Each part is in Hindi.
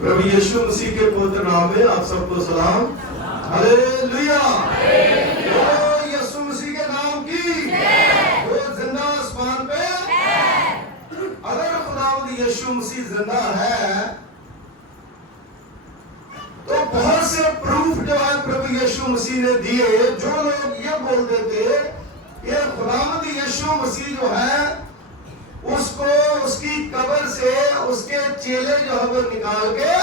प्रभु यीशु मसीह के पवित्र नाम में आप सबको सलाम। हालेलुया। ओ यीशु मसीह के नाम की वो जिंदा आसमान पे अगर खुदावंद यीशु मसीह जिंदा है तो बहुत से प्रूफ जो है प्रभु यीशु मसीह ने दिए। जो लोग ये बोलते थे ये खुदावंद यीशु मसीह जो है उसको उसकी कब्र से उसके चेले जो है वो निकाल के,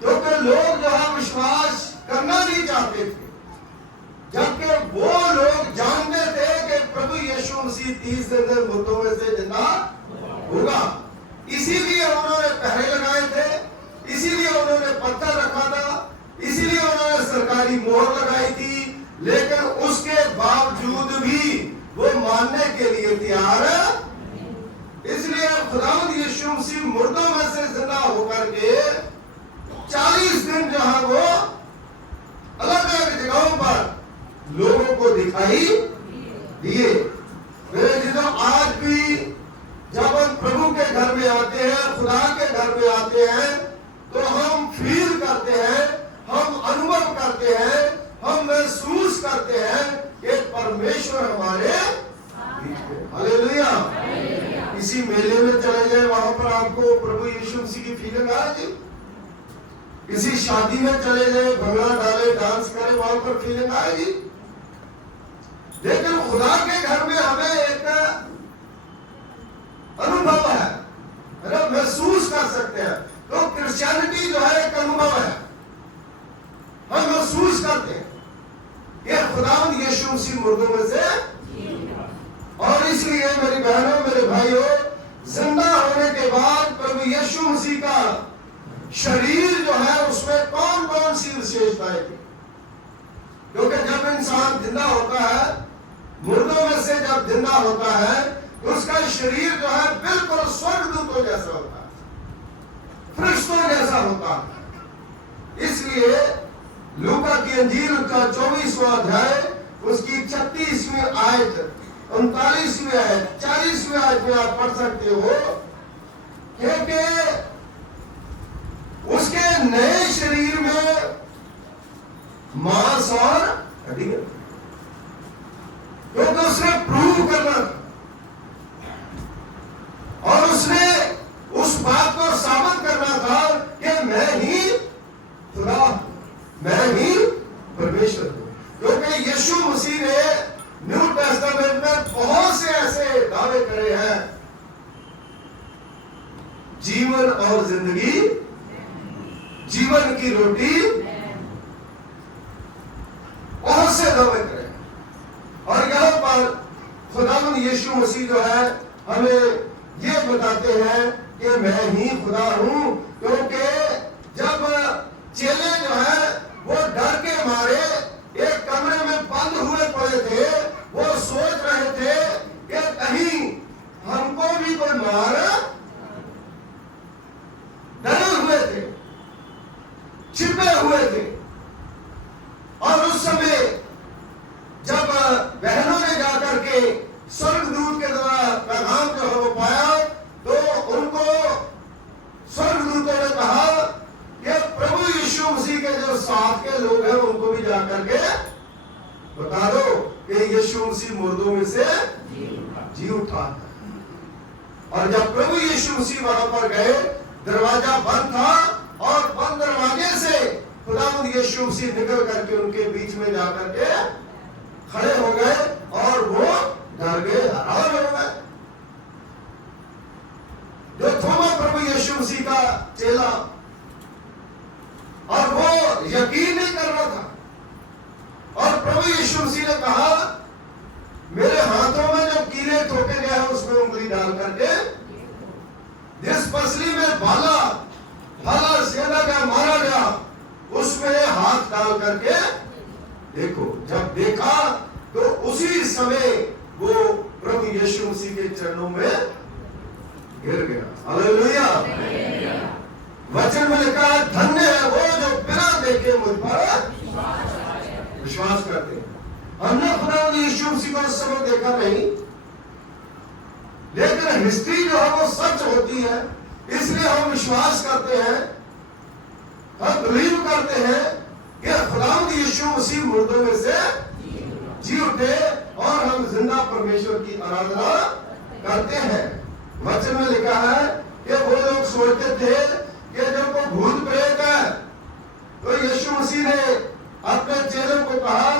क्योंकि लोग जो है विश्वास करना नहीं चाहते थे, जबकि वो लोग जानते थे कि प्रभु यीशु मसीह 30 दिन में मुर्दों में से जिंदा होगा। इसीलिए उन्होंने पहरे लगाए थे, इसीलिए उन्होंने पत्थर रखा था, इसीलिए उन्होंने सरकारी मोहर लगाई थी, लेकिन उसके बावजूद भी वो मानने के लिए तैयार है। इसलिए खुदावंद यीशु मसीह मुर्दों में से जिंदा होकर के 40 दिन जो है वो अलग अलग जगहों पर लोगों को दिखाई दिए। मेरे जिन्हों आज भी जब हम प्रभु के घर में आते हैं, खुदा के घर में आते हैं, तो हम फील करते हैं, हम अनुभव करते हैं, हम महसूस करते हैं कि परमेश्वर हमारे बीच में। हालेलुया। किसी मेले में चले जाए, वहां पर आपको प्रभु यीशु मसीह की फीलिंग आएगी। किसी शादी में चले जाए, भंगड़ा डाले, डांस करे, वहां पर फीलिंग आएगी। लेकिन खुदा के घर में हमें एक अनुभव है, महसूस कर सकते हैं। तो क्रिश्चियनिटी जो है एक अनुभव है, हम महसूस करते हैं ये खुदावंद यीशु मसीह मुर्दों में से। और इसलिए मेरी बहनों, मेरे भाइयों, जिंदा होने के बाद प्रभु यीशु मसीह का शरीर जो है उसमें कौन कौन सी विशेषताएं थी। क्योंकि जब इंसान जिंदा होता है, मुर्दों में से जब जिंदा होता है, तो उसका शरीर जो है बिल्कुल स्वर्गदूतों जैसा होता है, फरिश्तों जैसा होता है। इसलिए लूका की अंजील का 24वां अध्याय उसकी 36वीं आयत, 39वीं आयत, 40वीं आयत में आप पढ़ सकते हो कि उसके नए शरीर में मांस और हड्डी, क्योंकि उसने प्रूव करना था और उसने उस बात को साबित करना था कि मैं ही खुदा, मैं ही परमेश्वर हूं। क्योंकि यीशु मसीह ने न्यू टेस्टामेंट में बहुत से ऐसे दावे करे हैं, जीवन और जिंदगी, जीवन की रोटी, बहुत से दावे करे। और यहां पर खुदावंद यीशु मसीह जो है हमें ये बताते हैं कि मैं ही खुदा हूं। क्योंकि जब चेले जो है वो डर के मारे एक कमरे में बंद हुए पड़े थे, वो सोच रहे थे कि कहीं हमको भी कोई मार, डरे हुए थे, छिपे हुए थे। और उस समय जब बहनों ने जाकर के स्वर्गदूत के द्वारा पैगाम जो है वो पाया, तो उनको स्वर्गदूतों ने कहा कि प्रभु यीशु मसीह के जो साथ के लोग हैं उनको भी जाकर के बता दो कि यीशु मसीह मुर्दों में से जी उठा। और जब प्रभु यीशु मसीह वहां पर गए, दरवाजा बंद था और बंद दरवाजे से खुदावंद यीशु मसीह निकल करके उनके बीच में जाकर के खड़े हो गए और वो डर गए, हैरान हो गए। जो थोमा प्रभु यीशु मसीह का चेला, और वो यकीन नहीं कर रहा था। और प्रभु यीशु मसीह ने कहा, मेरे हाथों में जो कीले ठोके गए हैं उसमें उंगली डाल करके, जिस पसली में भाला सेना का मारा गया उसमें हाथ डाल करके देखो। जब देखा तो उसी समय वो प्रभु यीशु मसीह के चरणों में गिर गया। हालेलुया। वचन में लिखा है, धन्य है वो जो बिना देखे मुझ पर विश्वास करते हैं। हमने खुदा यीशु मसीह को उस समय देखा नहीं, लेकिन लेकिन हिस्ट्री जो है वो सच होती है, इसलिए हम विश्वास करते हैं, हम बिलीव करते हैं कि खुदावंद यीशु मसीह मुर्दों में से जी उठे और हम जिंदा परमेश्वर की आराधना करते हैं। वचन में लिखा है कि वो लोग सोचते थे कि जब वो भूत प्रेत है, तो यीशु मसीह ने अपने चेलों को कहा,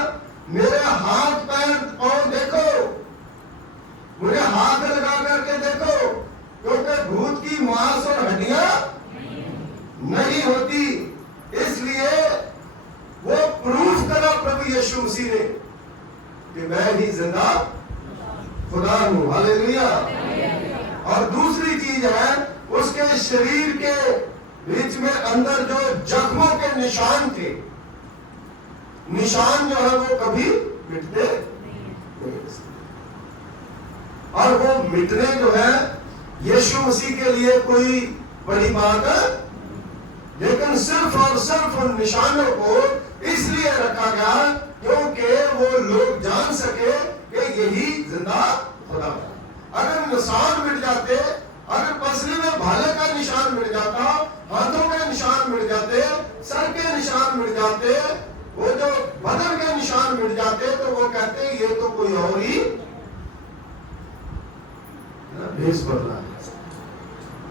मेरे हाथ पैर पांव देखो, मुझे हाथ लगा करके देखो, क्योंकि भूत की मांस और हड्डियां नहीं होती। इसलिए वो प्रूफ करा प्रभु यीशु मसीह ने कि मैं ही जिंदा खुदा हूं। हालेलुया। और दूसरी चीज है, उसके शरीर के बीच में अंदर जो जख्मों के निशान थे, निशान जो है वो कभी मिटते नहीं। और वो मिटने जो है यीशु मसीह के लिए कोई बड़ी बात है, लेकिन सिर्फ और सिर्फ उन निशानों को इसलिए रखा गया क्योंकि वो लोग जान सके कि यही जिंदा खुदा है। अगर निशान मिट जाते, अगर पसली में भाले का निशान मिट जाता, हाथों के निशान मिट जाते, सर के निशान मिट जाते, वो जो बदन के निशान मिट जाते, तो वो कहते ये तो कोई और ही भेष बदला है।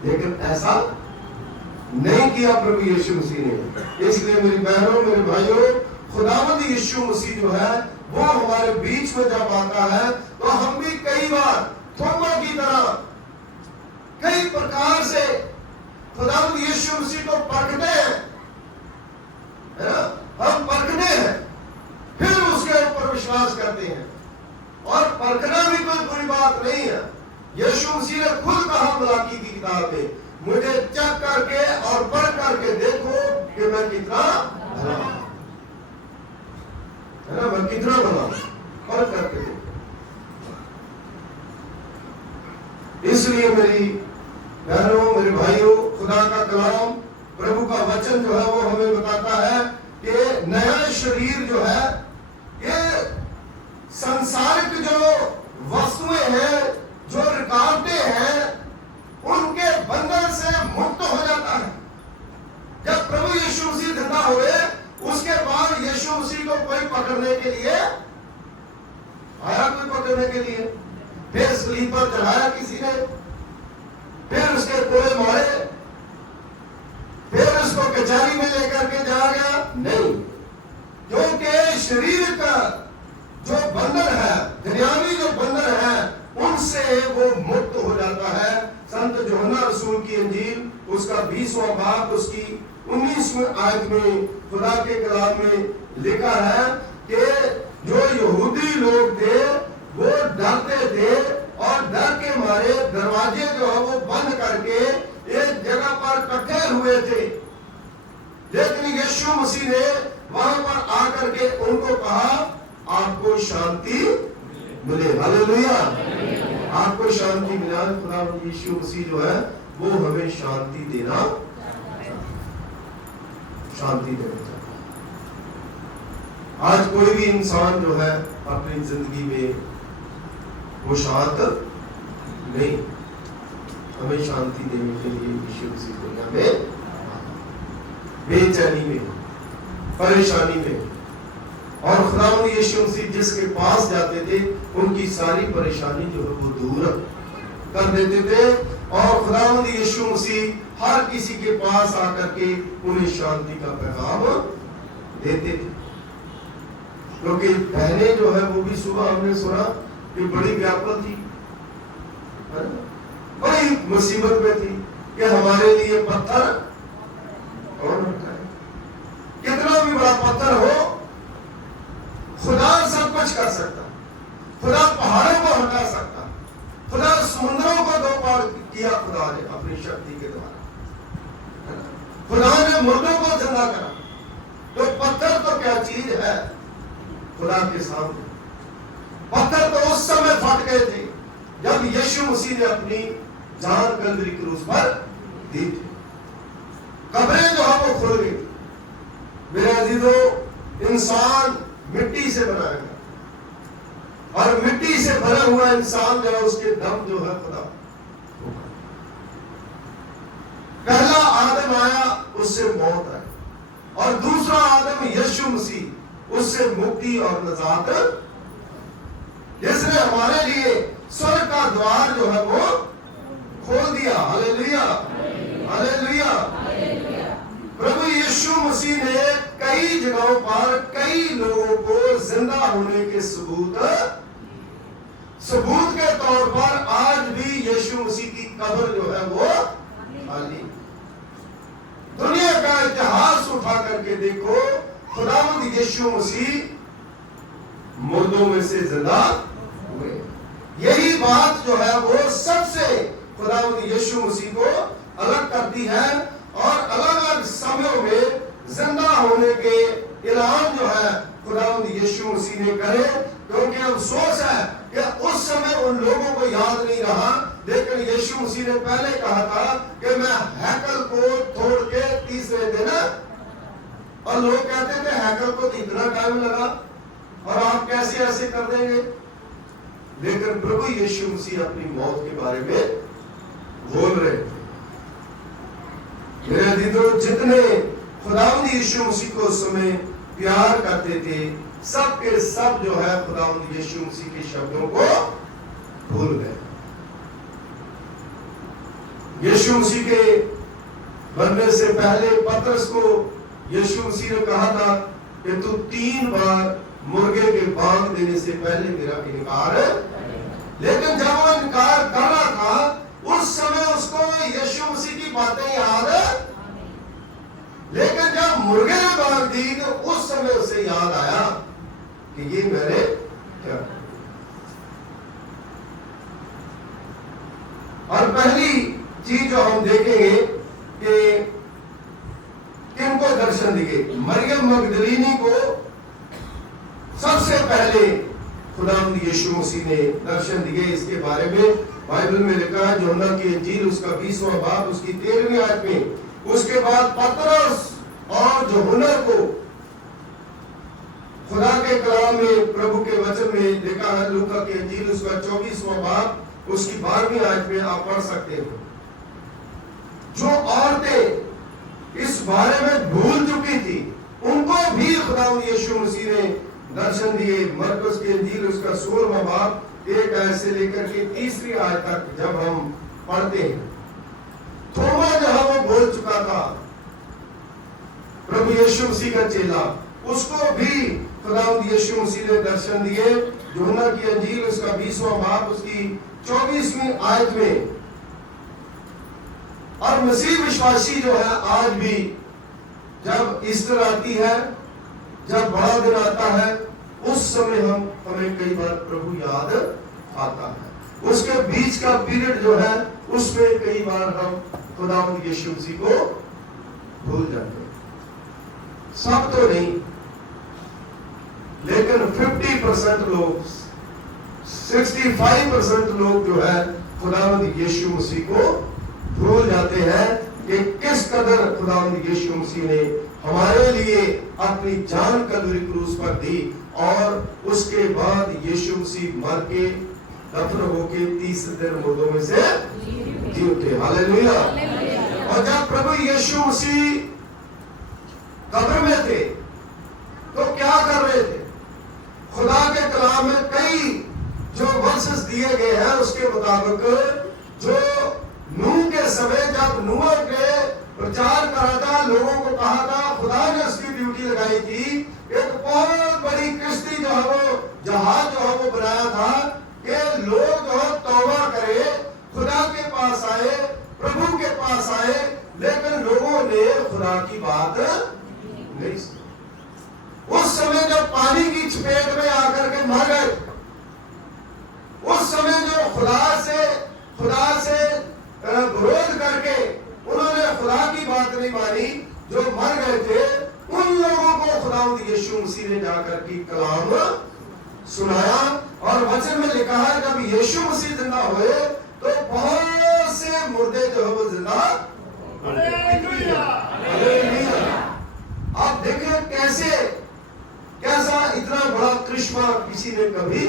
लेकिन ऐसा नहीं किया प्रभु यीशु मसीह ने। इसलिए मेरी बहनों, मेरे भाइयों, खुदावंद यीशु मसीह जो है वो हमारे बीच में जब आता है, तो हम भी कई बार थोमा की तरह कई प्रकार से खुदावंद यीशु मसीह को परखते हैं, है ना? हम परखते हैं, फिर उसके ऊपर विश्वास करते हैं। और परखना भी कोई बुरी बात नहीं है। यीशु मसीह ने खुद कहा मलाकी की किताब में, मुझे चेक करके और पढ़ करके देखो कि मैं कितना भला हूं, है ना? मैं कितना भला हूं, पढ़ करके देखो। इसलिए मेरी बहनों, मेरे भाइयों, खुदा का कलाम, प्रभु का वचन जो है वो हमें बताता है कि नया शरीर जो है, ये संसारिक जो वस्तुएं हैं, जो रुकावटें हैं, उनके बंधन से मुक्त हो जाता है। जब प्रभु यीशु मसीह जिंदा हुए, उसके बाद यीशु मसीह को कोई पकड़ने के लिए आया, कोई पकड़ने के लिए, फिर सलीब पर चढ़ाया किसी ने, फिर उसके कोड़े मारे, फिर उसको कचहरी में लेकर के जाया गया? नहीं, क्योंकि शरीर का जो बंधन है, दुनियावी जो बंधन है, उनसे वो मुक्त हो जाता है। संत यूहन्ना रसूल की इंजील उसका 20वां बाब उसकी 19वीं आयत में खुदा के कलाम में लिखा है कि जो यहूदी लोग थे वो डरते थे और डर के मारे दरवाजे जो है वो बंद करके एक जगह पर इकट्ठे हुए थे। लेकिन यीशु मसीह ने वहां पर आकर के उनको कहा, आपको शांति मिले। हालेलुया। आपको शांति मिला। खुदा यीशु मसीह जो है वो हमें शांति देना, शांति देना चाहता है। आज कोई भी इंसान जो है अपनी जिंदगी में वो शांत नहीं, हमें शांति देने के लिए यीशु मसीह दुनिया में बेचैनी में, परेशानी में, और खुदावंद यीशु मसीह जिसके पास जाते थे उनकी सारी परेशानी जो है वो दूर कर देते थे। और खुदावंद यीशु मसीह हर किसी के पास आकर के उन्हें शांति का पैगाम देते थे। क्योंकि बहनें जो है वो भी सुबह हमने सुना कि बड़ी व्याकुल थी, बड़ी मुसीबत में थी कि हमारे लिए पत्थर कौन हटाए। कितना भी बड़ा पत्थर हो, खुदा सब कुछ कर सकता, खुदा पहाड़ों को हटा सकता, खुदा समुद्रों को दो पार किया खुदा ने अपनी शक्ति के द्वारा। खुदा ने मुर्दों को जिंदा करा। तो पत्थर तो क्या चीज है खुदा के सामने। पत्थर तो उस समय फट गए थे जब यीशु मसीह ने अपनी जान कलवरी क्रूस पर दी थी। कब्रें जो है वो खुल गई। मेरे अजीजों, इंसान मिट्टी से बनाया गया और मिट्टी से भरा हुआ इंसान जो है उसके दम जो है खुदा उससे मौत है, और दूसरा आदम यीशु मसीह उससे मुक्ति और निजात, जिसने हमारे लिए स्वर्ग का द्वार जो है वो खोल दिया। Hallelujah, hallelujah. प्रभु यीशु मसीह ने कई जगहों पर कई लोगों को जिंदा होने के सबूत के तौर पर आज भी यीशु मसीह की कब्र जो है वो खाली। दुनिया का इतिहास उठा करके देखो, खुदावंद यीशु मसीह मुर्दों में से जिंदा हुए। यही बात जो है वो सबसे खुदावंद यीशु मसीह को अलग करती है, और अलग अलग समयों में जिंदा होने के ऐलान जो है खुदावंद यीशु मसीह ने करे, क्योंकि अफसोस है कि उस समय उन लोगों को याद नहीं रहा, लेकिन यीशु मसीह ने पहले कहा था कि मैं हैकल को तोड़ के तीसरे दिन, और लोग कहते थे हैकल को तो इतना टाइम लगा और आप कैसे ऐसे कर देंगे। लेकिन प्रभु यीशु मसीह अपनी मौत के बारे में बोल रहे थे। मेरे दीदों, जितने खुदावंद यीशु मसीह को उस समय प्यार करते थे, सब के सब जो है खुदावंद यीशु मसीह के शब्दों को भूल गए। यीशु मसीह के बनने से पहले पतरस को यीशु मसीह ने कहा था कि तू 3 बार मुर्गे के बांग देने से पहले मेरा इनकार है। लेकिन जब वो इनकार कर रहा था, उस समय उसको यीशु मसीह की बातें याद है, लेकिन जब मुर्गे ने बांग दी तो उस समय उसे याद आया कि ये मैंने क्या। और पहली चीज जो हम देखेंगे कि किनको दर्शन दिए। मरियम मगदलीनी को सबसे पहले खुदावंद यीशु मसीह ने दर्शन दिए। इसके बारे में बाइबल में लिखा है, यूहन्ना की इंजील उसका 20वां बाब उसकी 13वीं आयत में। उसके बाद पतरस और यूहन्ना को खुदा के कलाम में, प्रभु के वचन में लिखा है, लूका की इंजील उसका 24वां बाब उसकी 12वीं आयत में आप पढ़ सकते हो। जो औरतें इस बारे में भूल चुकी थी, उनको भी खुदावंद यीशु मसीह ने दर्शन दिए। मरकुस की इंजील उसका 16वां बाब 1 आयत से लेकर के 3री आयत तक जब हम पढ़ते हैं, थोमा जो है वो बोल चुका था, प्रभु यीशु मसीह का चेला, उसको भी खुदावंद यीशु मसीह ने दर्शन दिए। यूहन्ना की इंजील उसका 20वां बाब उसकी 24वीं आयत में। और मसीह विश्वासी जो है आज भी जब ईस्टर आती है, जब बड़ा दिन आता है, उस समय हमें कई बार प्रभु याद आता है। उसके बीच का पीरियड जो है उसमें कई बार हम खुदावंद यीशु मसीह को भूल जाते हैं। सब तो नहीं, लेकिन 50% लोग, 65% लोग जो है खुदावंद यीशु मसीह को भूल जाते हैं कि किस कदर खुदावंद यीशु मसीह ने हमारे लिए अपनी जान कलवरी क्रूस पर दी, और उसके बाद यीशु मसीह मर के दफन होके 30 दिन मुर्दों में से जी उठे। हालेलुया। और जब प्रभु यीशु मसीह कब्र में थे तो क्या कर रहे थे? खुदा के कलाम में कई जो वर्सेस दिए गए हैं उसके मुताबिक, जो नूह के समय जब नूह के प्रचार कर रहा था, लोगों को कहा था, खुदा ने उसकी ड्यूटी लगाई थी, एक बहुत बड़ी किश्ती जो है वो जहाज जो है वो बनाया था कि लोग जो है तौबा करे, खुदा के पास आए, प्रभु के पास आए, लेकिन लोगों ने खुदा की बात नहीं सुनी। उस समय जब पानी की चपेट में आकर के मर गए, उस समय जो खुदा से विरोध करके उन्होंने खुदा की बात नहीं मानी, जो मर गए थे, उन लोगों को खुदावंद यीशु मसीह ने जाकर के कलाम सुनाया। और वचन में लिखा है जब यीशु मसीह जिंदा हुए तो बहुत से मुर्दे जो है वो जिंदा। आप देखें कैसा इतना बड़ा करिश्मा किसी ने कभी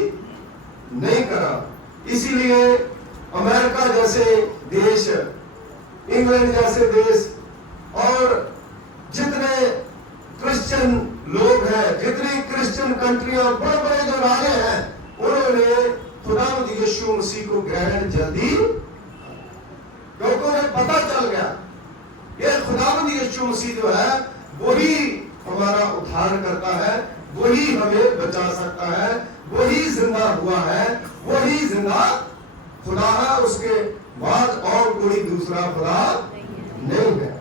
नहीं करा। इसीलिए अमेरिका जैसे देश, इंग्लैंड जैसे देश और जितने क्रिश्चियन लोग हैं, जितनी क्रिश्चियन कंट्रियां, बड़े बड़े जो राजे हैं, उन्होंने खुदावंद यीशु मसीह को ग्रहण जल्दी, क्योंकि उन्हें पता चल गया ये खुदावंद यीशु मसीह जो है वही हमारा उद्धार करता है, वही हमें बचा सकता है, वही जिंदा हुआ है, वही जिंदा खुदा है, उसके बाद और कोई दूसरा खुदा नहीं है।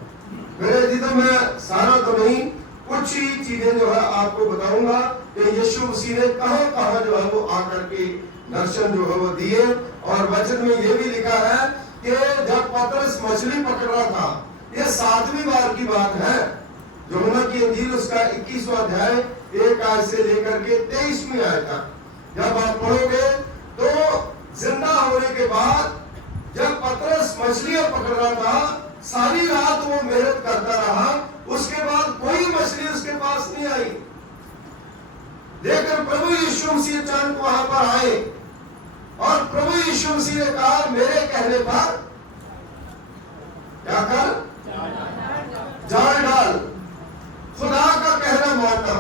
मेरे जी, तो मैं सारा तो नहीं, कुछ ही चीजें जो है आपको बताऊंगा कि यीशु मसीह ने कहां कहां जो है वो आकर के दर्शन जो है वो दिए। और वचन में ये भी लिखा है कि जब पतरस मछली पकड़ रहा था, ये 7वीं बार की बात है, यूहन्ना की इंजील उसका 21वां अध्याय 1 आयत से लेकर के 23वीं आयत तक जब आप पढ़ोगे तो जिंदा होने के बाद जब पतरस मछलियां पकड़ रहा था, सारी रात वो मेहनत करता रहा, उसके बाद कोई मछली उसके पास नहीं आई। लेकिन प्रभु यीशु मसीह अचानक वहां पर आए और प्रभु यीशु मसीह ने कहा, मेरे कहने पर क्या कर, जाल डाल। खुदा का कहना मानना।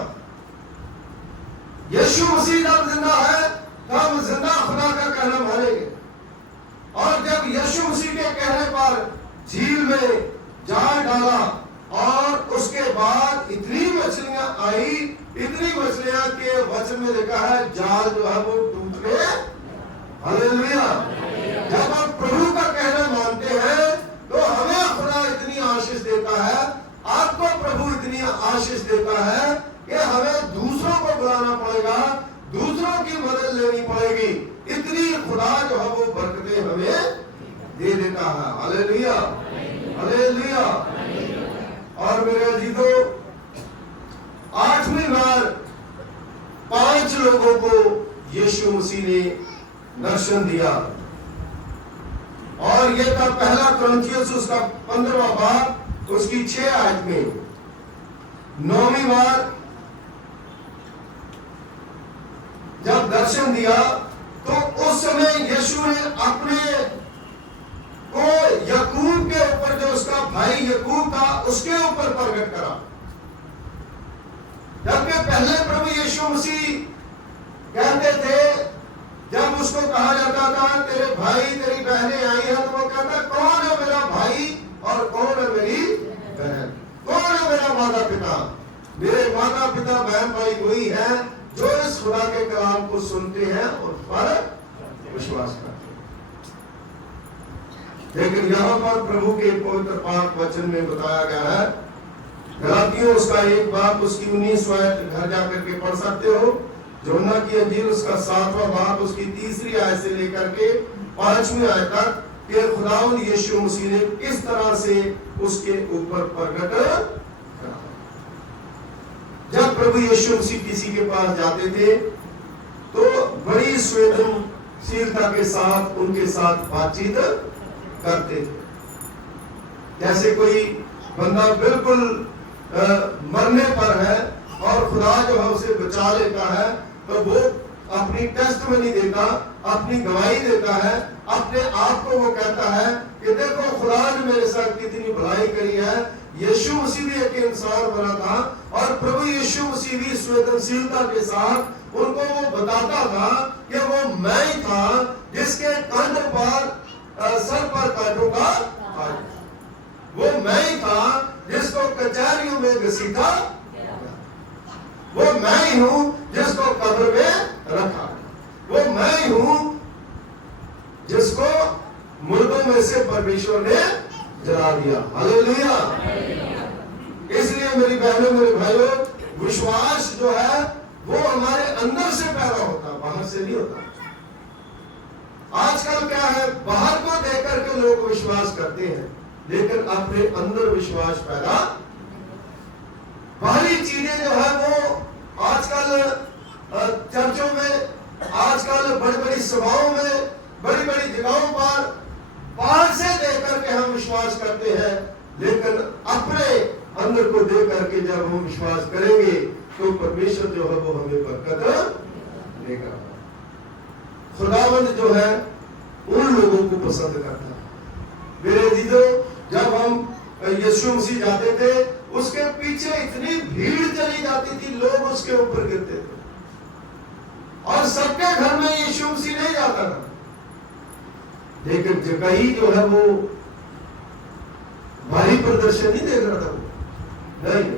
यीशु मसीह जब जिंदा है तब जिंदा खुदा का कहना मानेंगे। और जब यीशु मसीह के कहने पर झील में जाल डाला और उसके बाद इतनी मछलियां आई, इतनी मछलियां के वचन में लिखा है जाल जो है वो टूट गए। हालेलुया। जब आप प्रभु का कहना मानते हैं तो हमें खुदा इतनी आशीष देता है, आपको प्रभु इतनी आशीष देता है कि हमें दूसरों को बुलाना पड़ेगा, दूसरों की मदद लेनी पड़ेगी। इतनी खुदा जो है वो बरकतें हमें दे देता है। Hallelujah, hallelujah. और मेरे अजीजों, 8वीं बार 5 लोगों को यीशु मसीह ने दर्शन दिया। और ये था पहला कुरिन्थियों उसका 15वां बाब उसकी 6 आयत में। 9वीं बार जब दर्शन दिया तो उस समय यीशु ने अपने को याकूब के ऊपर, जो उसका भाई याकूब था, उसके ऊपर प्रकट करा। जबकि पहले प्रभु यीशु मसीह कहते थे, जब उसको कहा जाता था तेरे भाई तेरी बहनें आई हैं, तो वो कहता कौन है मेरा भाई और कौन है मेरी बहन, कौन है मेरा माता पिता। मेरे माता पिता बहन भाई वही हैं जो इस खुदा के कलाम को सुनते हैं और पर विश्वास करते हैं। लेकिन यहाँ पर प्रभु के पवित्र पाक वचन में बताया गया है, गलातियों उसका 1 बाब उसकी 19 आयत घर जाकर के पढ़ सकते हो। यूहन्ना की इंजील उसका 7वां बाब उसकी 3री आयत से लेकर के 5वीं आयत तक कि खुदावंद यीशु मसीह ने किस तरह से उसके ऊपर प्रकट करा। जब प्रभु यीशु मसीह किसी के पास जाते थे तो बड़ी संवेदनशीलता के साथ उनके साथ बातचीत करते थे। जैसे कोई बंदा बिल्कुल मरने पर है और खुदा जो है उसे बचा लेता है, तो वो अपनी टेस्टमनी देता, अपनी गवाही देता है, अपने आप को वो कहता है कि देखो खुदा ने मेरे साथ कितनी भलाई करी है। यीशु मसीह भी एक इंसान बना था और प्रभु यीशु मसीह भी संवेदनशीलता के साथ उनको वो बताता था कि वो मैं ही था जिसके कंध पर सर पर कांटों का ताज, वो मैं ही था जिसको कचहरियों में घसीटा, वो मैं ही हूं जिसको कब्र में रखा, वो मैं ही हूं जिसको मुर्दों में से परमेश्वर ने जला दिया। हालेलुया। इसलिए मेरी बहनों मेरे भाइयों, विश्वास जो है वो हमारे अंदर से पैदा होता, बाहर से नहीं होता। आजकल क्या है, बाहर को देख करके लोग विश्वास करते हैं लेकिन अपने अंदर विश्वास पैदा, बाहरी चीजें जो है वो आजकल चर्चों में, आजकल बड़ी बड़ी सभाओं में, बड़ी बड़ी जगहों पर बाहर से देख करके हम विश्वास करते हैं, लेकिन अपने अंदर को देख करके जब हम विश्वास करेंगे तो परमेश्वर जो है वो हमें बरकत देगा। खुदावंद जो है उन लोगों को पसंद करता है। मेरे दीदों, जब हम यीशु मसीह जाते थे उसके पीछे इतनी भीड़ चली जाती थी, लोग उसके ऊपर गिरते थे। और सबके घर में यीशु मसीह नहीं जाता था, लेकिन जकई जो है वो भारी प्रदर्शन नहीं देख रहा था, वो नहीं,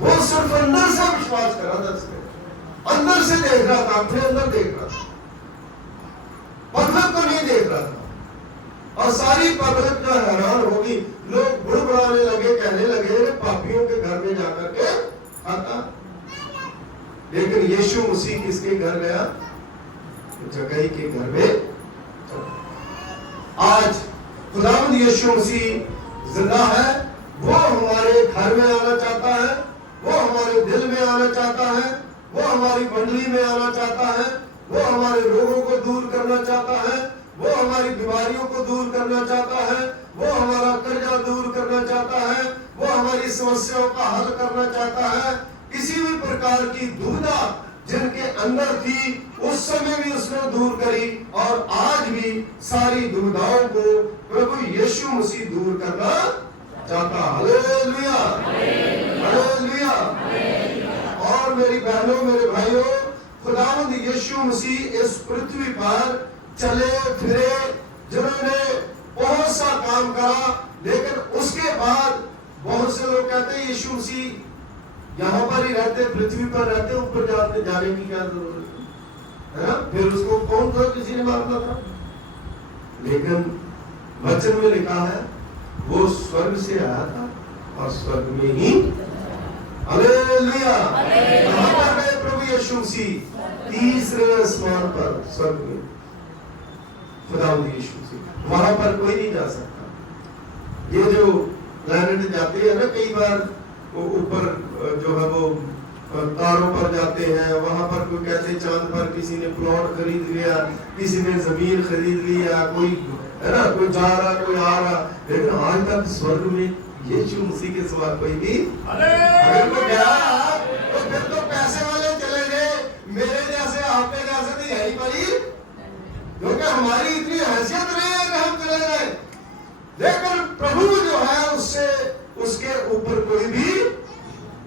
वो सिर्फ अंदर से विश्वास कर रहा था, अंदर से देख रहा था, अपने अंदर देख रहा था, पब्लिक को नहीं देख रहा था। और सारी पब्लिक जो हैरान होगी, लोग बुड़बुड़ाने लगे, कहने लगे पापियों के घर में जाकर के खाता। लेकिन यीशु मसीह किसके घर गया? जकई के घर में। आज खुदावंद यीशु मसीह जिंदा है, वो हमारे घर में आना चाहता है, वो हमारे दिल में आना चाहता है, वो हमारी मंडली में आना चाहता है, वो हमारे रोगों को दूर करना चाहता है, वो हमारी बीमारियों को दूर करना चाहता है, वो हमारा कर्जा दूर करना चाहता है, वो हमारी समस्याओं का हल करना चाहता है। किसी भी प्रकार की दुविधा जिनके अंदर थी उस समय भी उसने दूर करी, और आज भी सारी दुविधाओं को प्रभु यीशु मसीह दूर करना चाहता। Hallelujah, hallelujah. और मेरी बहनों, मेरे भाइयों, खुदावंद यीशु मसीह इस पृथ्वी पर चले फिरे, जिन्होंने बहुत सा काम करा, लेकिन उसके बाद बहुत से लोग कहते हैं यीशु मसीह यहाँ पर ही रहते, पृथ्वी पर रहते, ऊपर जाने की क्या जरूरत है ना? फिर उसको कौन था किसी ने मारना था? लेकिन वचन में लिखा है वो स्वर्ग से आया था और स्वर्ग में ही, हालेलुया, कहां पर गए प्रभु यीशु मसीह? तीसरे आसमान पर, स्वर्ग में खुदावंद यीशु मसीह, वहां पर कोई नहीं जा सकता। ये जो प्लैनेट जाते हैं ना, कई बार वो ऊपर जो है वो तारों पर जाते हैं, वहां पर कोई कहते हैं चांद पर किसी ने प्लॉट खरीद लिया, किसी ने जमीन खरीद लिया, कोई है ना, कोई जा रहा, कोई आ रहा, लेकिन आज तक स्वर्ग में यीशु मसीह के सिवा कोई भी अगर कोई गया तो फिर तो पैसे वाले चले गए, मेरे जैसे आपके जैसे तो यही पड़ी, क्योंकि हमारी इतनी हैसियत नहीं है कि हम चले गए। लेकिन प्रभु जो है उससे उसके ऊपर कोई भी,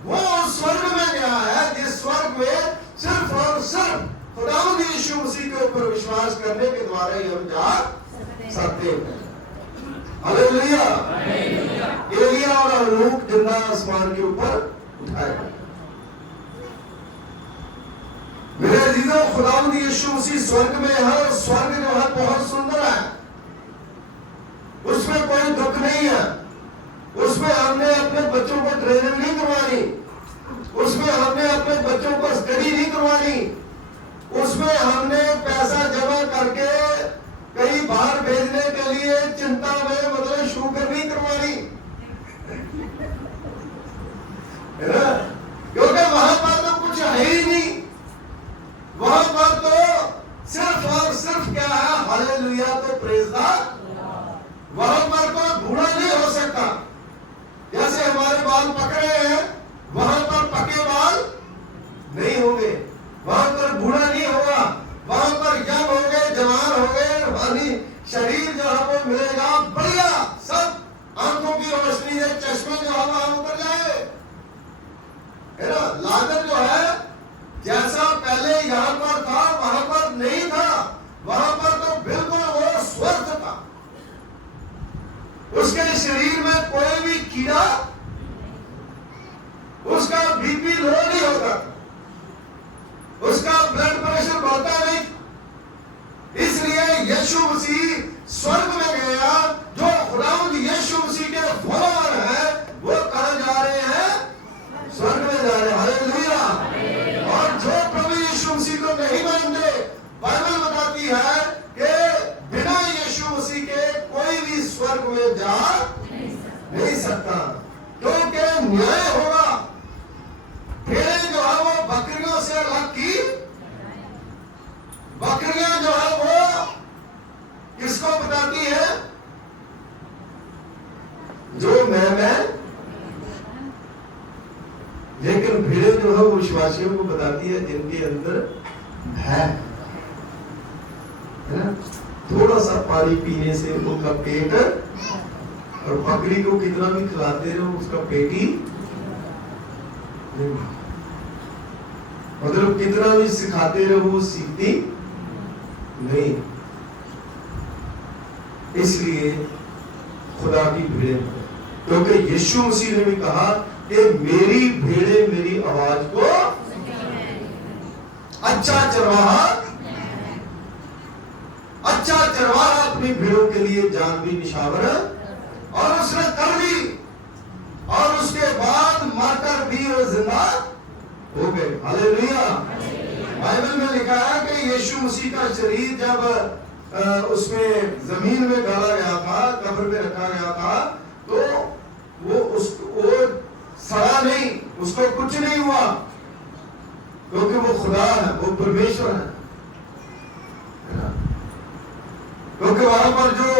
वो स्वर्ग में गया है, जिस स्वर्ग में सिर्फ और सिर्फ खुदावंद यीशु मसीह के ऊपर विश्वास करने के द्वारा ही हम जा सकते हैं। हालेलुया। एलिया और हनूक जिंदा आसमान के ऊपर उठाए। मेरे अजीजों, खुदावंद यीशु मसीह स्वर्ग में है, और स्वर्ग जो है बहुत सुंदर है, उसमें कोई दुख नहीं है, उसमें हमने अपने बच्चों को ट्रेनिंग नहीं करवानी, उसमें हमने अपने बच्चों को स्टडी नहीं करवानी, उसमें हमने पैसा जमा करके कहीं बाहर भेजने के लिए चिंता में मतलब शुगर नहीं करवानी, है ना? क्योंकि वहां पर तो कुछ है ही नहीं, वहां पर तो सिर्फ और सिर्फ क्या है? हालेलुया, तो प्रेज द। वहां पर कोई बूढ़ा नहीं हो सकता, जैसे हमारे बाल पकड़े हैं, वहां पर पके बाल नहीं होंगे, वहां पर बूढ़ा नहीं होगा, वहां पर यंग हो गए, जवान हो गए, रूहानी शरीर जो है वो मिलेगा बढ़िया, सब आंखों की रोशनी से चश्मे जो है वहां उतर जाए, है ना? लागत जो है जैसा पहले यहाँ पर था वहां पर नहीं था, वहां पर तो बिल्कुल वो स्वस्थ था, उसके शरीर में कोई भी कीड़ा, उसका बीपी लो नहीं होता, उसका ब्लड प्रेशर बढ़ता नहीं। इसलिए यीशु मसीह स्वर्ग में गया। जो खुदावंद यीशु मसीह के फॉलोअर हैं वो कहां जा रहे हैं? स्वर्ग में जा रहे हैं। हालेलुया। और जो प्रभु यीशु मसीह को नहीं मानते, बाइबल बताती है कि बिना यीशु मसीह के कोई भी स्वर्ग में जा नहीं सकता, क्योंकि न्याय होगा। भेड़ें जो है वो बकरियों से अलग की, बकरियां जो है वो किसको बताती है? जो मैं, लेकिन भेड़ें जो है वो विश्वासियों को बताती है जिनके अंदर है ना, थोड़ा सा पानी पीने से उनका पेट और बकरी को कितना भी खिलाते रहो उसका पेट ही नहीं भरता। मतलब कितना भी सिखाते रहो वो सीखती नहीं। इसलिए खुदा की भेड़ें, क्योंकि यीशु मसीह ने भी कहा कि मेरी भेड़ें मेरी आवाज को, अच्छा चरवाहा अपनी भेड़ों के लिए जान भी निछावर, और उसने कर दी, और उसके बाद मरकर भी वो जिंदा हो गए। हालेलुया। बाइबल में लिखा है कि यीशु मसीह का शरीर जब उसमें जमीन में गाड़ा गया था, कब्र में रखा गया था, तो वो सड़ा नहीं, उसको कुछ नहीं हुआ, क्योंकि वो खुदा है, वो परमेश्वर है। क्योंकि वहां पर जो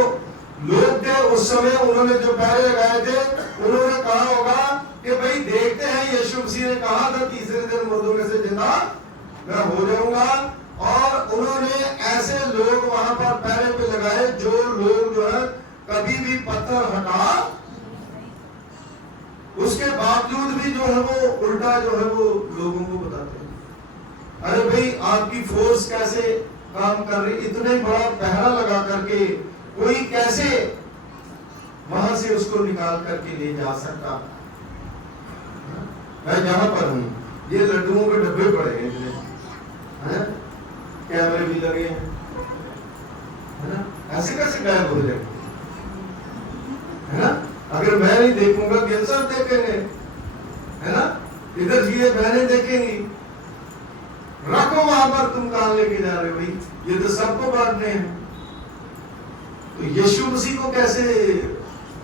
लोग थे उस समय, उन्होंने जो पहरे लगाए थे, उन्होंने कहा होगा कि भाई देखते हैं, यीशु मसीह ने कहा था तीसरे दिन मुर्दों में से जिंदा मैं हो जाऊंगा, और उन्होंने ऐसे लोग वहां पर पहरे पे लगाए जो लोग जो है कभी भी पत्थर हटा, उसके बावजूद भी जो है वो उल्टा जो है वो लोगों को बताते हैं, अरे भाई आपकी फोर्स कैसे काम कर रही, इतने बड़ा पहरा लगा करके कोई कैसे वहां से उसको निकाल करके ले जा सकता। मैं जहां पर हूं, ये लड्डुओं के डब्बे पड़े हैं इतने, कैमरे भी लगे हैं, है ना, ऐसे कैसे गायब हो जाएंगे, है ना। अगर मैं नहीं देखूंगा गिल साहब देखेंगे, है ना, इधर ये बहनें देखेंगी, रखो वहां पर, तुम कहां लेके जा रहे हो भाई, ये तो सबको बांटने हैं। तो यीशु मसीह को कैसे,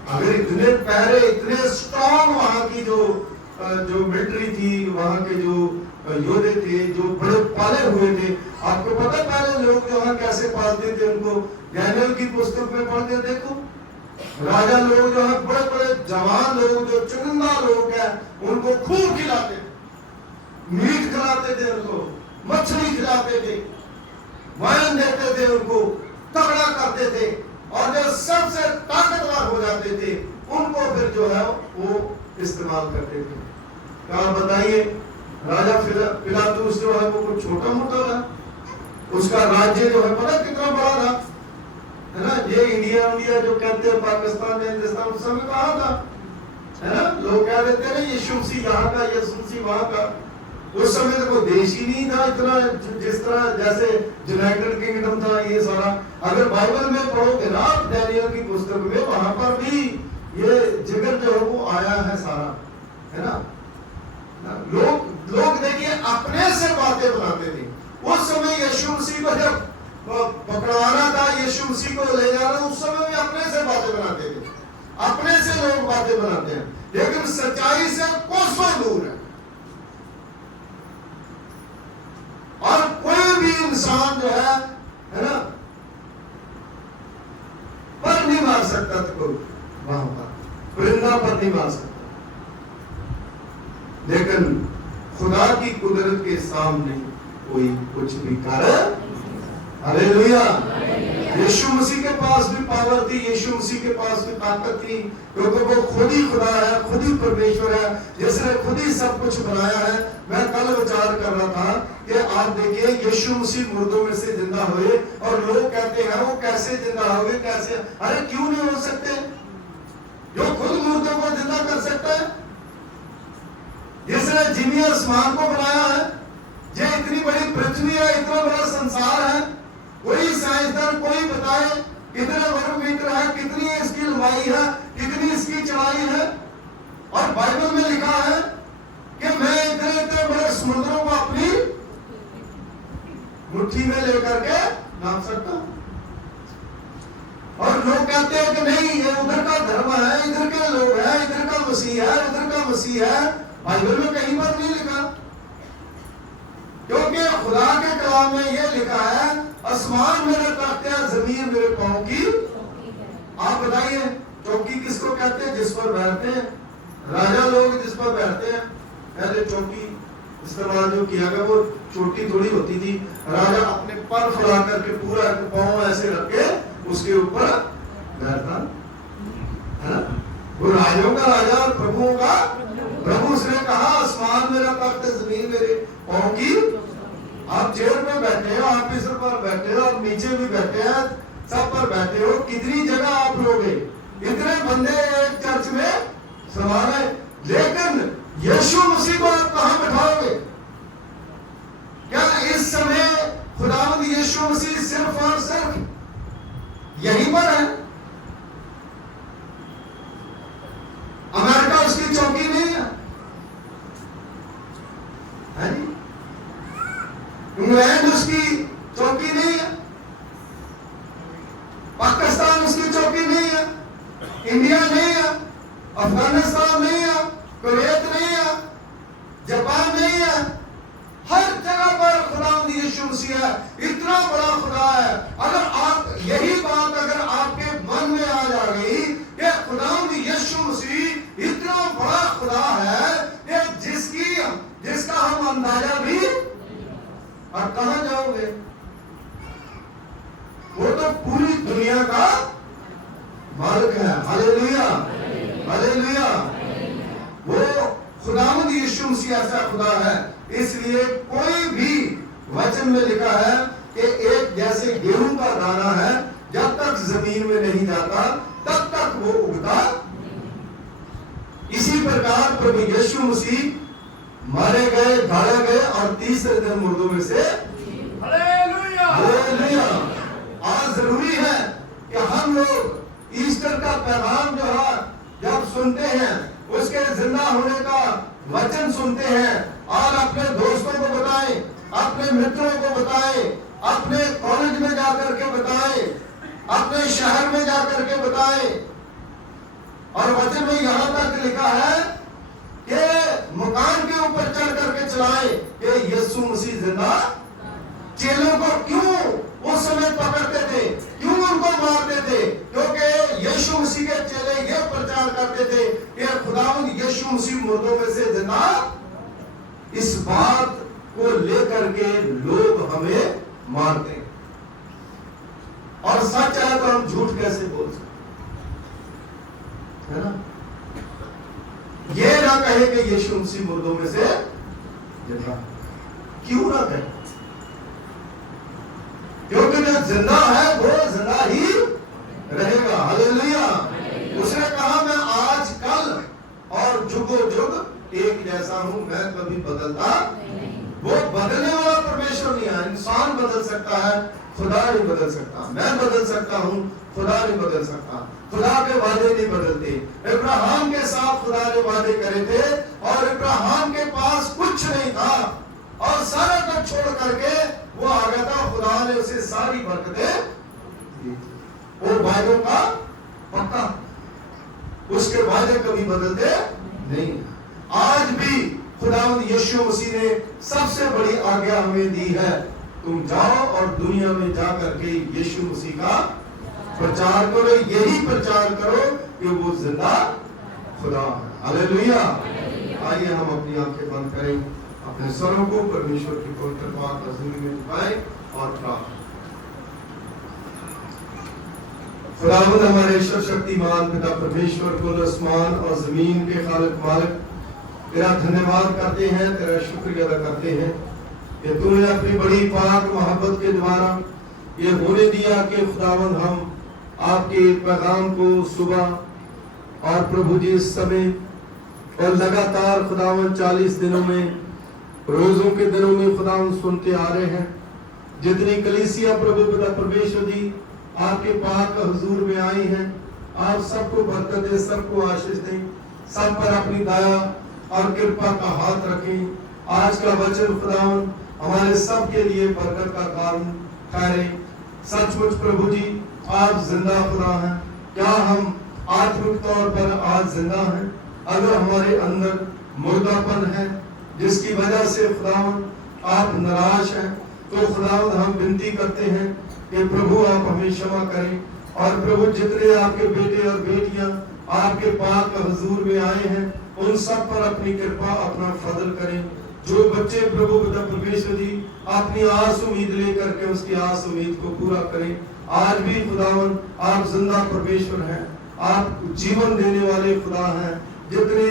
अगर इतने पहरे, इतने स्ट्रॉन्ग वहां की जो मिलिट्री थी, वहां के जो योद्धे थे, जो बड़े पाले हुए थे, आपको पता पहले लोग जो है कैसे पालते थे उनको, डैनियल की पुस्तक में पढ़ते, देखो राजा लोग जो है बड़े बड़े जवान लोग, जो चुनिंदा लोग हैं, उनको खूब खिलाते थे, मीट खिलाते थे, उनको मछली खिलाते थे, वाइन देते थे, उनको तगड़ा करते थे, और जो सबसे ताकतवर हो जाते थे उनको फिर जो है वो इस्तेमाल करते थे। क्या बताइए, राजा पिलातुस जो है वो कुछ छोटा मोटा था, उसका राज्य जो है पता कितना बड़ा था, है ना। ये इंडिया जो कहते हैं, पाकिस्तान हिंदुस्तान उस समय कहा था, है ना, लोग कह देते हैं यीशु मसीह यहाँ का, यीशु मसीह वहां का। उस समय तो कोई देश ही नहीं था इतना, जिस तरह जैसे यूनाइटेड किंगडम था ये सारा। अगर बाइबल में पढ़ोगे ना डैनियल की पुस्तक में, वहां पर भी ये जिक्र जो है वो आया है सारा, है ना। लोग देखिए अपने से बातें बनाते थे उस समय। यीशु मसीह को जब पकड़वाना था, यीशु मसीह को ले जाना, उस समय भी अपने से बातें बनाते थे, अपने से लोग बातें बनाते हैं, लेकिन सच्चाई से कोसों दूर है। और कोई भी इंसान जो है ना, पर नहीं मार सकता था, कोई वहां पर परिंदा पर नहीं मार सकता, लेकिन खुदा की कुदरत के सामने कोई कुछ भी कर। हालेलुया। यीशु मसीह के पास भी पावर थी, यीशु मसीह के पास भी ताकत थी, क्योंकि वो खुद ही खुदा है, खुद ही परमेश्वर है, जिसने खुद ही सब कुछ बनाया है। मैं कल विचार कर रहा था कि आप देखिए यीशु मसीह मुर्दों में से जिंदा हुए, और लोग कहते हैं वो कैसे जिंदा हो गए, कैसे, अरे क्यों नहीं हो सकते, जो खुद मुर्दों को जिंदा कर सकता है, जिसने जिमी आसमान को बनाया है, ये इतनी बड़ी पृथ्वी है, इतना बड़ा संसार है, कोई साइंसदान कोई बताए कितने वर्ग मीटर है, कितनी इसकी लंबाई है, कितनी इसकी चौड़ाई है। और बाइबल में लिखा है कि मैं इतने इतने बड़े समुद्रों को अपनी मुट्ठी में लेकर के नाप सकता हूं। और लोग कहते हैं कि नहीं ये उधर का धर्म है, इधर के लोग हैं, इधर का मसीह है, उधर का मसीह है। बाइबल में कहीं पर नहीं लिखा, क्योंकि खुदा के कलाम में यह लिखा है आसमान मेरे तख्त है, जमीन मेरे पांव की। आप बताइए चौकी किसको कहते हैं, जिस पर बैठते हैं राजा लोग, जिस पर बैठते हैं। पहले चौकी इस्तेमाल जो किया गया वो छोटी थोड़ी होती थी, राजा अपने पर फैला करके पूरा पांव ऐसे रख के उसके ऊपर बैठता है ना। वो राजाओं का राजा और प्रभुओं का प्रभु। उसने कहा आसमान मेरा तख्त, जमीन मेरे पांव की। आप चेयर पे बैठे हो, आप इस पर बैठे हो, आप नीचे भी बैठे हैं, सब पर बैठे हो। कितनी जगह आप लोगे? इतने बंदे एक चर्च में समा गए, लेकिन यीशु मसीह को आप कहां बैठाओगे? क्या इस समय खुदावंद यीशु मसीह सिर्फ और सिर्फ यहीं पर है? अमेरिका उसकी चौकी नहीं है, है नहीं? इंग्लैंड उसकी चौकी नहीं है, पाकिस्तान उसकी चौकी नहीं है, इंडिया नहीं है, अफगानिस्तान नहीं है, कुवैत नहीं है, जापान नहीं है। हर जगह पर खुदावंद यीशु मसीह है। इतना बड़ा खुदा है। अगर आप यही बात अगर आपके मन में आ जा गई कि खुदावंद यीशु मसीह इतना बड़ा खुदा है कि जिसका हम अंदाजा भी, और कहां जाओगे? वो तो पूरी दुनिया का मालिक है। Hallelujah, hallelujah. वो खुदावंद यीशु मसीह ऐसा खुदा है। इसलिए कोई भी वचन में लिखा है कि एक जैसे गेहूं का दाना है, जब तक जमीन में नहीं जाता तब तक वो उगता। इसी प्रकार प्रभु यीशु मसीह मारे गए, गाड़े गए और तीसरे दिन मुर्दों में से हालेलुया, हालेलुया। आज जरूरी है कि हम लोग ईस्टर का पैगाम जो है जब सुनते हैं, उसके जिंदा होने का वचन सुनते हैं और अपने दोस्तों को बताएं, अपने मित्रों को बताएं, अपने कॉलेज में जाकर के बताएं, अपने शहर में जाकर के बताएं। और वचन में यहां तक लिखा है कि मकान के ऊपर चढ़ करके चलाएं कि यीशु मसीह जिंदा। चेलों को क्यों उस समय पकड़ते थे, क्यों उनको मारते थे? क्योंकि यीशु मसीह के चेले ये प्रचार करते थे कि खुदावंद यीशु मसीह मुर्दों में से जिंदा। इस बात को लेकर के लोग हमें मारते हैं, और सच है तो हम झूठ कैसे बोल सकते है ना? ये ना कहे कि यीशु मसीह मुर्दों में से जिंदा, क्यों ना कहे? क्योंकि जो जिंदा है वो जिंदा ही रहेगा। हालेलुया। उसने कहा मैं आज कल और जुगो जुग एक जैसा हूं, मैं कभी बदलता। वो बदलने वाला परमेश्वर नहीं है। इंसान बदल सकता है, खुदा नहीं बदल सकता। मैं बदल सकता हूं, खुदा नहीं बदल सकता। खुदा के वादे नहीं बदलते। इब्राहिम के साथ खुदा ने वादे करे थे और इब्राहिम के पास कुछ नहीं था और सारा कुछ छोड़ करके वो आ गया था। खुदा ने उसे सारी बरकतें दी। वो वादों का पक्का, उसके वादे कभी बदलते नहीं। आज भी खुदावंद यीशु मसीह ने सबसे बड़ी आज्ञा हमें दी है, तुम जाओ और दुनिया में जाकर के यीशु मसीह का प्रचार करो। यही प्रचार करो कि वो जिंदा खुदा है। हालेलुया। आइए हम अपनी आंखें बंद करें, अपने स्वरों को परमेश्वर की पवित्र बात हजूरी में झुकाएं और प्रार्थना। खुदावंद हमारे ईश्वर शक्तिमान पिता परमेश्वर को आसमान और जमीन के खालिक मालिक, तेरा धन्यवाद करते हैं, तेरा शुक्रिया अदा करते हैं कि तूने अपनी बड़ी पाक मोहब्बत के द्वारा ये होने दिया कि खुदावंद हम आपके पैगाम को सुबह और प्रभु जी इस समय और लगातार खुदावंद 40 दिनों में, रोजों के दिनों में खुदावंद सुनते आ रहे हैं। जितनी कलीसिया प्रभु पिता परमेश्वर जी आपके पाक हुजूर में आई हैं, आप सबको बरकत दे, सबको आशीष दें, सब पर अपनी दया और कृपा का हाथ रखें। आज का वचन खुदावंद हमारे सब के लिए बरकत का कारण ठहरे। सचमुच प्रभु जी आप जिंदा खुदा हैं। क्या हम आत्मिक तौर पर आज जिंदा हैं? अगर हमारे अंदर मुर्दापन है जिसकी वजह से खुदावंद आप नाराज हैं, तो खुदावंद हम विनती करते हैं कि प्रभु आप हमें क्षमा करें। और प्रभु जितने आपके बेटे और बेटियां आपके पाक हुजूर में आए हैं, उन सब पर अपनी कृपा, अपना फजल करें। जो बच्चे प्रभु पिता परमेश्वर जी अपनी आस उम्मीद लेकर के उसकी आस उम्मीद को पूरा करें। आज भी खुदावन आप जिंदा परमेश्वर हैं, आप जीवन देने वाले खुदा हैं। जितने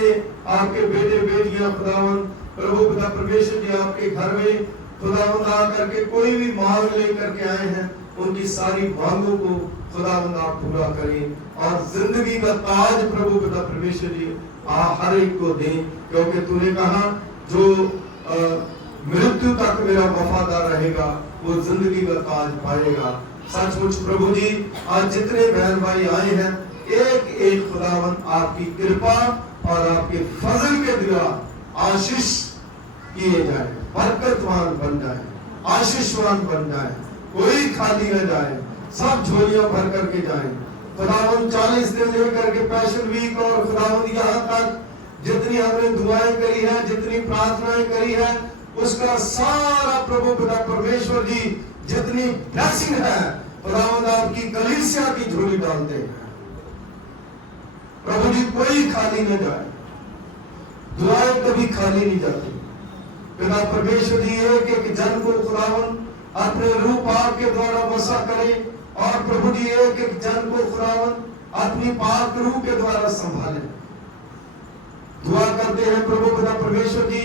आपके बेटे बेटियां खुदावन प्रभु पिता परमेश्वर जी आपके घर में खुदावंद आकर के कोई भी मांग लेकर के आए हैं, उनकी सारी मांगों को खुदावंद आप पूरा करें और जिंदगी का ताज प्रभु पिता परमेश्वर जी हर एक को दें, क्योंकि तूने कहा जो मृत्यु तक मेरा वफादार रहेगा वो जिंदगी का ताज पाएगा। सचमुच प्रभु जी आज जितने बहन भाई आए हैं, एक एक खुदावंद आपकी कृपा और आपके फजल के द्वारा आशीष किए जाए, बरकतवान बन जाए, आशीषवान बन जाए, कोई खाली न जाए, सब झोलियां भर करके जाए। खुदावंद 40 दिन लेकर के पैशन वीक और खुदावंद यहाँ तक जितनी हमने दुआएं करी है, जितनी प्रार्थनाएं करी है, उसका सारा प्रभु पिता परमेश्वर जी जितनी ब्लेसिंग है खुदावंद आपकी कलीसिया की झोली डालते हैं। प्रभु जी कोई खाली न जाए, दुआएं कभी खाली नहीं जाती। पिता परमेश्वर जी एक एक जन को खुदावन अपने रूप आपके द्वारा बसा करे और प्रभु जी एक एक जन को खुदावन अपनी पाक रूह के द्वारा संभाले। दुआ करते हैं प्रभु पिता परमेश्वर जी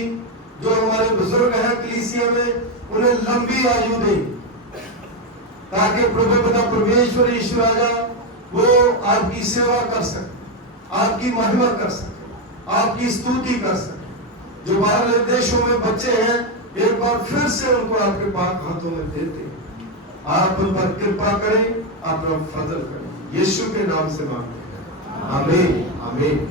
जो हमारे बुजुर्ग हैं कलीसिया में, उन्हें लंबी आयु दे, ताकि प्रभु पिता परमेश्वर यीशु राजा वो आपकी सेवा कर सके, आपकी महिमा कर सके, आपकी स्तुति कर सके। जो बाहर देशों में बच्चे हैं, एक बार फिर से उनको आपके पाक हाथों में देते, आप उन पर कृपा करें, अपना फजल करें। यीशु के नाम से मांगते हैं, आमीन आमीन।